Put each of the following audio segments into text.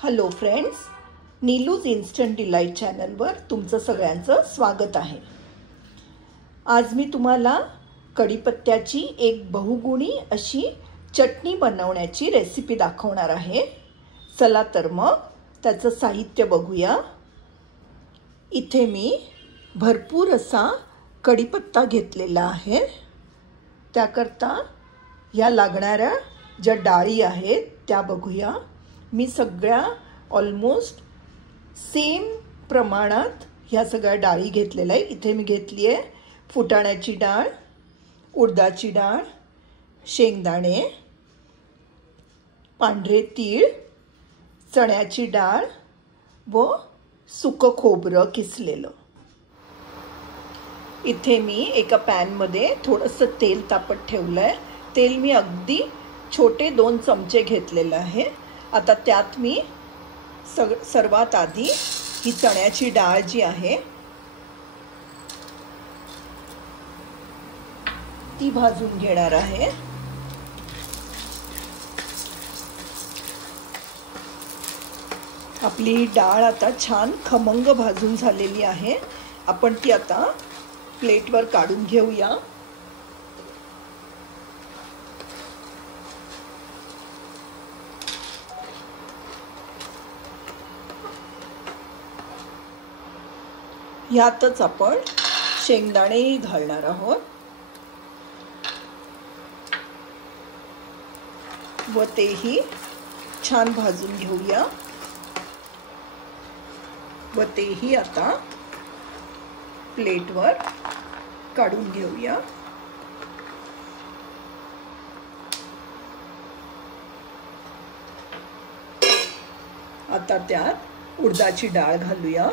Hello friends, नीलूज instant delight चॅनलवर तुमचं सगळ्यांचं स्वागत आहे। आज मी तुम्हाला कढीपत्त्याची एक बहुगुणी अशी चटणी बनवण्याची रेसिपी दाखवणार आहे। चला तर मग त्याचं साहित्य बघूया। इथे मी भरपूर असा कढीपत्ता घेतलेला आहे। त्याकरता या लागणाऱ्या ज्या डाळी आहेत त्या बघूया। मी सगळ्या ऑलमोस्ट सेम प्रमाणात ह्या सगळ्या डाळी घेतलेल्या आहे। इथे मी घेतली आहे फुटाण्याची डाळ, उडदाची डाळ, शेंगदाणे, पांढरे तीळ, चण्याची डाळ व सुकं खोबरं किसलेलं। इथे मी एका पॅन मध्ये थोडंसं तेल तापत ठेवलं आहे। तेल मी अगदी छोटे 2 चमचे घेतलेलं आहे। आता त्यात मी सर्वात आधी ही चण्याची डाळ जी आहे ती भाजून घेणार आहे। आपली डाळ आता छान खमंग भाजून झालेली आहे। आपण ती आता प्लेटवर काढून घेऊया। यातच आपण शेंगदाणे घालणार आहोत व तेही छान भाजून घेऊया व तेही आता प्लेटवर काढून घेऊया। आता त्यात उडदाची डाळ घालूया।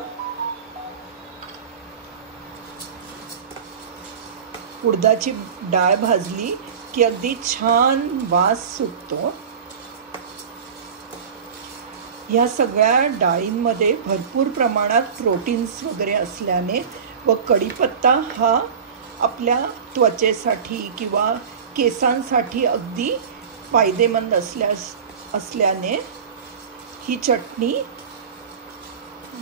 उडदाची डाळ भाजली की अगदी छान वास सुटतो। या सगळ्या डाळींमध्ये भरपूर प्रमाणात प्रोटीन्स वगैरे असल्याने व कढीपत्ता हा आपल्या त्वचेसाठी किंवा केसांसाठी अगदी फायदेमंद असल्याने ही चटणी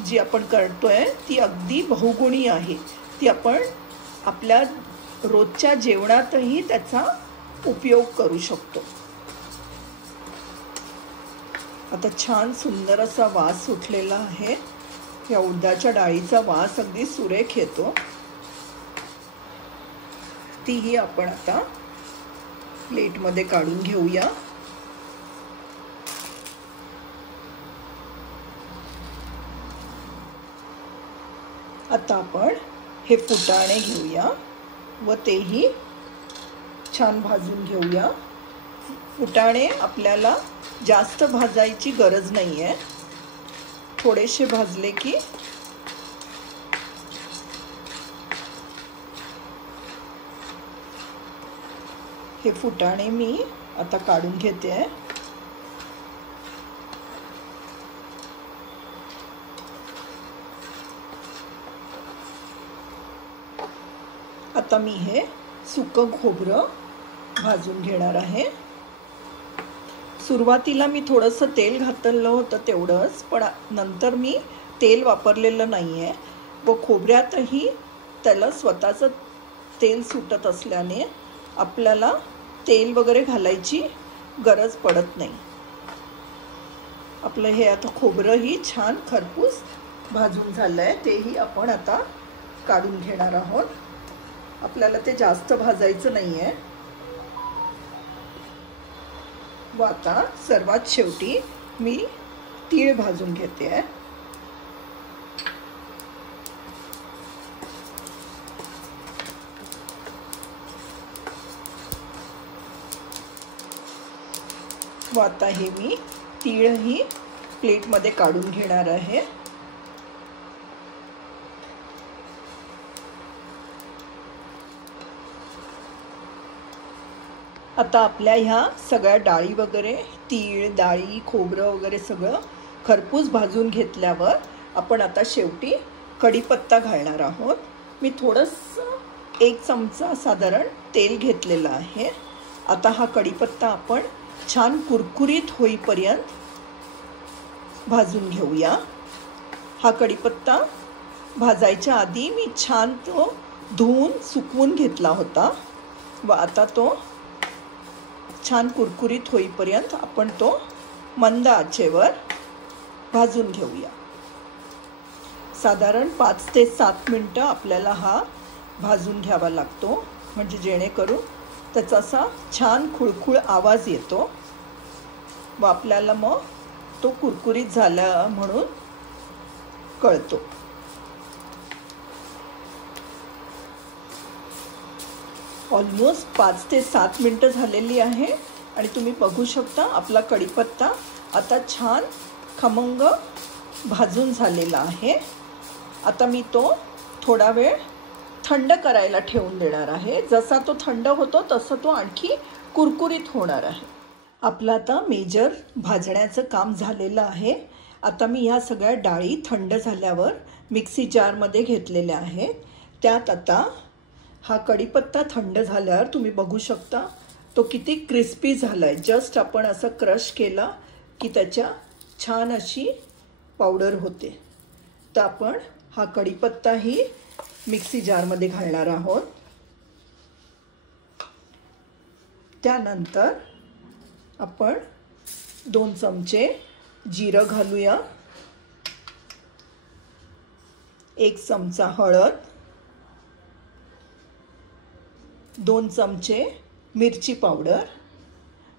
जी आपण करतोय ती अगदी बहुगुणी आहे। ती आपण आपल्या रोजच्या जेवणातही त्याचा उपयोग करू शकतो। आता छान सुंदर असा वास सुटलेला आहे। या उडदाच्या डाळीचा वास अगदी सुरेख येतो। तीही आपण आता प्लेटमध्ये काढून घेऊया। आता आपण हे फुटाणे घेऊया व तेही छान भाजून घेऊया। फुटाणे आपल्याला जास्त भाजायची गरज नाही आहे। थोडेसे भाजले की हे फुटाणे मी आता काढून घेते आहे। आता मी हे सुकं खोबरं भाजून घेणार आहे। सुरुवातीला मी थोडंसं तेल घातलं होतं तेवढंच, पण नंतर मी तेल वापरलेलं नाही आहे व खोबऱ्यातही त्याला स्वतःचं तेल सुटत असल्याने आपल्याला तेल वगैरे घालायची गरज पडत नाही। आपलं हे आता खोबरंही छान खरपूस भाजून झालं आहे। तेही आपण आता काढून घेणार आहोत। आपल्याला ते जास्त भाजायचं नाही आहे। व आता सर्वात शेवटी मी तीळ भाजून घेते आहे। व आता हे मी तीळही प्लेटमध्ये काढून घेणार आहे। आता आपल्या ह्या सगळ्या डाळी वगैरे तीळ, डाळी, खोबरं वगैरे सगळं खरपूस भाजून घेतल्यावर आपण आता शेवटी कढीपत्ता घालणार आहोत। मी थोडंसं 1 चमचा साधारण तेल घेतलेलं आहे। आता हा कढीपत्ता आपण छान कुरकुरीत होईपर्यंत भाजून घेऊया। हा कढीपत्ता भाजायच्या आधी मी छान तो धुवून सुकवून घेतला होता व आता तो छान कुरकुरीत होईपर्यंत आपण तो मंद आचेवर भाजून घेऊया। साधारण 5 ते 7 मिनिटं आपल्याला हा भाजून घ्यावा लागतो, म्हणजे जेणेकरून त्याचा असा छान खुळखुळ आवाज येतो व आपल्याला मग तो कुरकुरीत झाला म्हणून कळतो। ऑलमोस्ट 5 ते 7 मिनिटं झालेली आहे आणि तुम्ही बघू शकता आपला कढीपत्ता आता छान खमंग भाजून झालेला आहे। आता मी तो थोडा वेळ थंड करायला ठेवून देणार आहे। जसा तो थंड होतो तसं तो आणखी कुरकुरीत होणार आहे। आपलं आता मेजर भाजण्याचं काम झालेलं आहे। आता मी ह्या सगळ्या डाळी थंड झाल्यावर मिक्सी जारमध्ये घेतलेल्या आहेत। त्यात आता हा कढीपत्ता थंड झाल्यावर तुम्ही बघू शकता तो किती क्रिस्पी झाला आहे। जस्ट आपण असं क्रश केला की त्याच्या छान अशी पावडर होते। तर आपण हा कढीपत्ताही मिक्सी जारमध्ये घालणार आहोत। त्यानंतर आपण 2 चमचे जिरं घालूया, 1 चमचा हळद, 2 चमचे मिरची पावडर।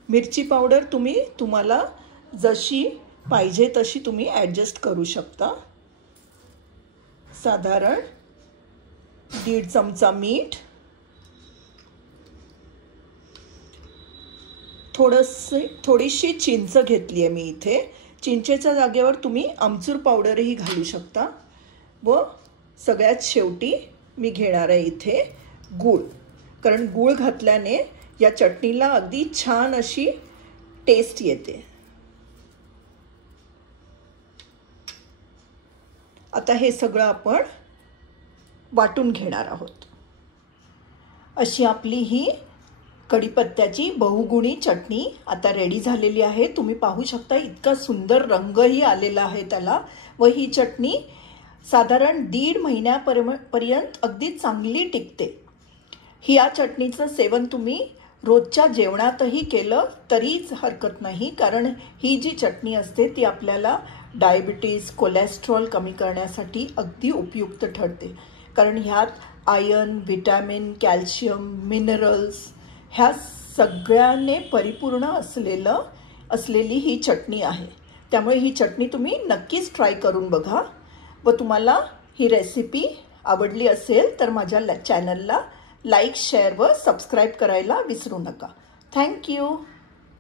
मिरची पावडर तुम्हाला जशी पाहिजे तशी तुम्ही ॲडजस्ट करू शकता। साधारण 1.5 चमचा मीठ, थोडीशी चिंच घेतली आहे मी इथे। चिंचेच्या जागेवर तुम्ही आमचूर पावडरही घालू शकता। व सगळ्यात शेवटी मी घेणार आहे इथे गूळ, कारण गूळ घातल्याने या चटणीला अगदी छान अशी टेस्ट येते। आता हे सगळं आपण वाटून घेणार आहोत। अशी आपली ही कढीपत्त्याची बहुगुणी चटणी आता रेडी झालेली आहे। तुम्ही पाहू शकता इतका सुंदर रंगही आलेला आहे त्याला व ही चटणी साधारण 1.5 महिन्यापर्यंत अगदी चांगली टिकते। या चटणीचं सेवन तुम्ही रोजच्या जेवणातही केलं तरीच हरकत नाही, कारण ही जी चटणी असते ती आपल्याला डायबिटीज, कोलेस्ट्रॉल कमी करण्यासाठी अगदी उपयुक्त ठरते। कारण ह्यात आयर्न, व्हिटॅमिन, कॅल्शियम, मिनरल्स ह्या सगळ्याने परिपूर्ण असलेली ही चटणी आहे। त्यामुळे ही चटणी तुम्ही नक्कीच ट्राय करून बघा व तुम्हाला ही रेसिपी आवडली असेल तर माझ्या चॅनलला लाईक, शेअर व सबस्क्राईब करायला विसरू नका। थँक्यू।